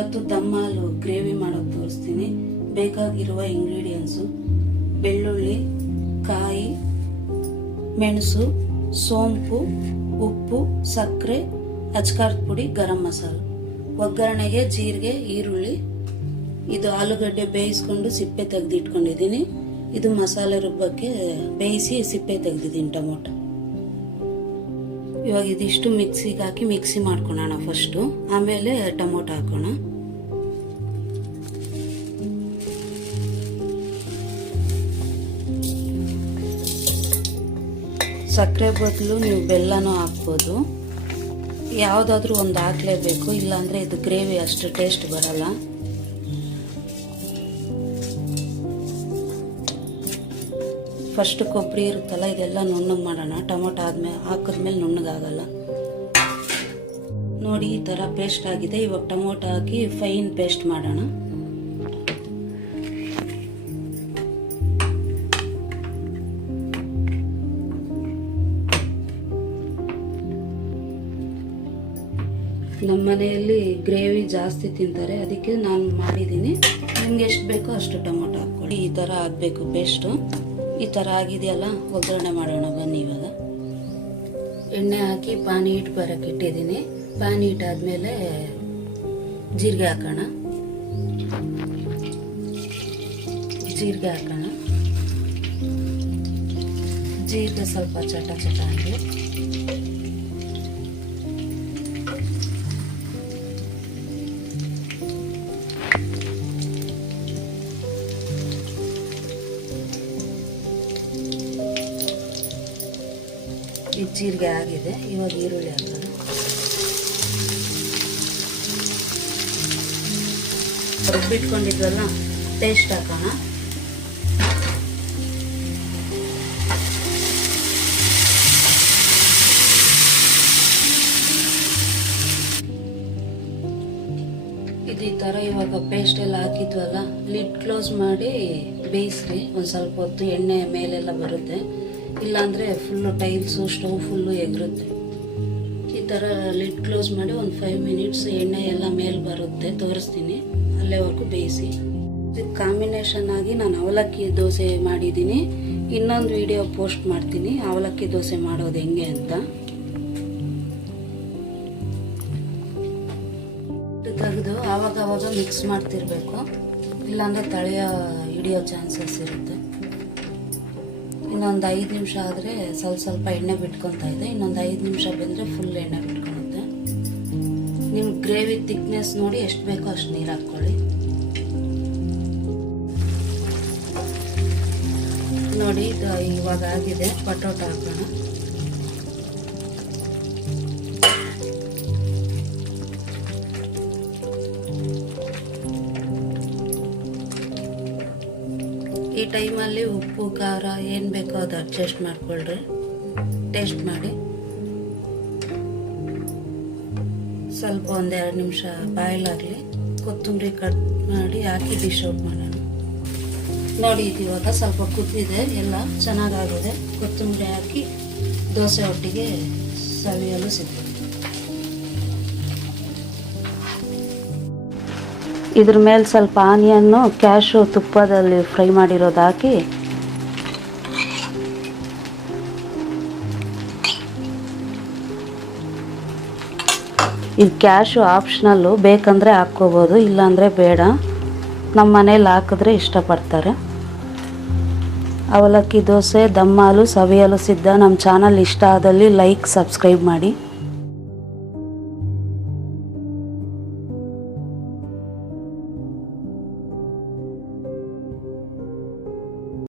ಇವತ್ತು ದಮ್ ಹಾಲು ಗ್ರೇವಿ ಮಾಡೋದು ತೋರಿಸ್ತೀನಿ. ಬೇಕಾಗಿರುವ ಇಂಗ್ರೀಡಿಯೆಂಟ್ಸು: ಬೆಳ್ಳುಳ್ಳಿ, ಕಾಯಿ, ಮೆಣಸು, ಸೋಂಪು, ಉಪ್ಪು, ಸಕ್ಕರೆ, ಅಚ್ಕಾರದ ಪುಡಿ, ಗರಂ ಮಸಾಲ. ಒಗ್ಗರಣೆಗೆ ಜೀರಿಗೆ, ಈರುಳ್ಳಿ. ಇದು ಆಲೂಗಡ್ಡೆ ಬೇಯಿಸ್ಕೊಂಡು ಸಿಪ್ಪೆ ತೆಗೆದಿಟ್ಕೊಂಡಿದ್ದೀನಿ. ಇದು ಮಸಾಲೆ ರುಬ್ಬಕ್ಕೆ ಬೇಯಿಸಿ ಸಿಪ್ಪೆ ತೆಗೆದಿದ್ದೀನಿ. ಟೊಮೊಟೊ ಇವಾಗ ಇದಿಷ್ಟು ಮಿಕ್ಸಿಗೆ ಹಾಕಿ ಮಿಕ್ಸಿ ಮಾಡ್ಕೊಳ್ಳೋಣ ಫಸ್ಟು, ಆಮೇಲೆ ಟೊಮೊಟೊ ಹಾಕೋಣ. ಸಕ್ಕರೆ ಬದಲು ನೀವು ಬೆಲ್ಲನೂ ಹಾಕ್ಬೋದು, ಯಾವುದಾದ್ರೂ ಒಂದು ಹಾಕ್ಲೇಬೇಕು, ಇಲ್ಲಾಂದರೆ ಇದು ಗ್ರೇವಿ ಅಷ್ಟು ಟೇಸ್ಟ್ ಬರಲ್ಲ. ಫಸ್ಟ್ ಕೊಬ್ಬರಿ ಇರುತ್ತಲ್ಲ, ಇದೆಲ್ಲ ನುಣ್ಣಗೆ ಮಾಡೋಣ. ಟೊಮೊಟೊ ಹಾಕಿದ್ಮೇಲೆ ನುಣ್ಣಗಾಗಲ್ಲ. ನೋಡಿ, ಈ ಥರ ಪೇಸ್ಟ್ ಆಗಿದೆ. ಇವಾಗ ಟೊಮೊಟೊ ಹಾಕಿ ಫೈನ್ ಪೇಸ್ಟ್ ಮಾಡೋಣ. ನಮ್ಮ ಮನೆಯಲ್ಲಿ ಗ್ರೇವಿ ಜಾಸ್ತಿ ತಿಂತಾರೆ, ಅದಕ್ಕೆ ನಾನು ಮಾಡಿದ್ದೀನಿ. ನಿಮ್ಗೆ ಎಷ್ಟು ಬೇಕೋ ಅಷ್ಟು ಟೊಮೊಟೊ ಹಾಕ್ಕೊಳ್ಳಿ. ಈ ಥರ ಆಗಬೇಕು ಪೇಸ್ಟು. ಈ ಥರ ಆಗಿದೆಯಲ್ಲ, ಒಗ್ಗರಣೆ ಮಾಡೋಣ ಬನ್ನಿ. ಇವಾಗ ಎಣ್ಣೆ ಹಾಕಿ ಪಾನಿ ಹಿಟ್ಟು ಬರೋಕ್ಕೆ ಇಟ್ಟಿದ್ದೀನಿ. ಪಾನಿ ಹಿಟ್ಟಾದ್ಮೇಲೆ ಜೀರಿಗೆ ಹಾಕೋಣ. ಜೀರಿಗೆ ಸ್ವಲ್ಪ ಚಟ ಹಾಕಿ ಜೀರಿಗೆ ಆಗಿದೆ. ಇವಾಗ ಈರುಳ್ಳಿ ಹಾಕೋಣ. ರುಬ್ಬಿಟ್ಕೊಂಡಿದ್ವಲ್ಲ, ಪೇಸ್ಟ್ ಹಾಕೋಣ. ಇದು ಈ ಥರ ಇವಾಗ ಪೇಸ್ಟ್ ಎಲ್ಲ ಹಾಕಿದ್ವಲ್ಲ, ಲಿಡ್ ಕ್ಲೋಸ್ ಮಾಡಿ ಬೇಯಿಸ್ರಿ. ಒಂದು ಸ್ವಲ್ಪ ಹೊತ್ತು ಎಣ್ಣೆ ಮೇಲೆಲ್ಲ ಬರುತ್ತೆ, ಇಲ್ಲಾಂದರೆ ಫುಲ್ಲು ಟೈಲ್ಸು ಸ್ಟವ್ ಫುಲ್ಲು ಎಗರುತ್ತೆ. ಈ ಥರ ಲಿಡ್ ಕ್ಲೋಸ್ ಮಾಡಿ ಒಂದು 5 ಮಿನಿಟ್ಸ್ ಎಣ್ಣೆ ಎಲ್ಲ ಮೇಲೆ ಬರುತ್ತೆ, ತೋರಿಸ್ತೀನಿ. ಅಲ್ಲೇವರೆಗೂ ಬೇಯಿಸಿ. ಇದಕ್ಕೆ ಕಾಂಬಿನೇಷನ್ ಆಗಿ ನಾನು ಅವಲಕ್ಕಿ ದೋಸೆ ಮಾಡಿದ್ದೀನಿ. ಇನ್ನೊಂದು ವಿಡಿಯೋ ಪೋಸ್ಟ್ ಮಾಡ್ತೀನಿ ಅವಲಕ್ಕಿ ದೋಸೆ ಮಾಡೋದು ಹೆಂಗೆ ಅಂತ. ತೆಗೆದು ಆವಾಗ ಮಿಕ್ಸ್ ಮಾಡ್ತಿರ್ಬೇಕು, ಇಲ್ಲಾಂದರೆ ತಳೆಯ ಹಿಡಿಯೋ ಚಾನ್ಸಸ್ ಇರುತ್ತೆ. ಇನ್ನೊಂದು 5 ನಿಮಿಷ ಆದರೆ ಸ್ವಲ್ಪ ಎಣ್ಣೆ ಬಿಟ್ಕೊತಾ ಇದೆ. ಇನ್ನೊಂದು 5 ನಿಮಿಷ ಬೆಂದರೆ ಫುಲ್ ಎಣ್ಣೆ ಬಿಟ್ಕೊಳುತ್ತೆ. ನಿಮ್ಗೆ ಗ್ರೇವಿ ಥಿಕ್ನೆಸ್ ನೋಡಿ ಎಷ್ಟು ಬೇಕೋ ಅಷ್ಟು ನೀರು ಹಾಕ್ಕೊಳ್ಳಿ. ನೋಡಿ, ಇದು ಇವಾಗ ಆಗಿದೆ. ಪಟೋಟ ಹಾಕೋಣ. ಈ ಟೈಮಲ್ಲಿ ಉಪ್ಪು ಖಾರ ಏನು ಬೇಕೋ ಅದು ಅಡ್ಜಸ್ಟ್ ಮಾಡ್ಕೊಳ್ರಿ. ಟೇಸ್ಟ್ ಮಾಡಿ. ಸ್ವಲ್ಪ 1-2 ನಿಮಿಷ ಬಾಯ್ಲ್ ಆಗಲಿ. ಕೊತ್ತಂಬರಿ ಕಟ್ ಮಾಡಿ ಹಾಕಿ ಡಿಶ್ ಔಟ್ ಮಾಡೋಣ. ನೋಡಿ, ಇದು ಇವಾಗ ಸ್ವಲ್ಪ ಕುದ್ದಿದೆ, ಎಲ್ಲ ಚೆನ್ನಾಗಾಗಿದೆ. ಕೊತ್ತಂಬರಿ ಹಾಕಿ ದೋಸೆ ಒಟ್ಟಿಗೆ ಸವಿಯಲು ಸಿಗ್ತದೆ. ಇದ್ರ ಮೇಲೆ ಸ್ವಲ್ಪ ಆನಿಯನ್ನು ಕ್ಯಾಶು ತುಪ್ಪದಲ್ಲಿ ಫ್ರೈ ಮಾಡಿರೋದು ಹಾಕಿ ಇದು ಕ್ಯಾಶು ಆಪ್ಷನಲ್ಲು, ಬೇಕಂದರೆ ಹಾಕ್ಕೋಬೋದು, ಇಲ್ಲಾಂದರೆ ಬೇಡ. ನಮ್ಮ ಮನೇಲಿ ಹಾಕಿದ್ರೆ ಇಷ್ಟಪಡ್ತಾರೆ. ಅವಲಕ್ಕಿ ದೋಸೆ ದಮ್ ಹಾಲು ಸವಿಯಲು ಸಿದ್ಧ. ನಮ್ಮ ಚಾನಲ್ ಇಷ್ಟ ಆದಲ್ಲಿ ಲೈಕ್, ಸಬ್ಸ್ಕ್ರೈಬ್ ಮಾಡಿ.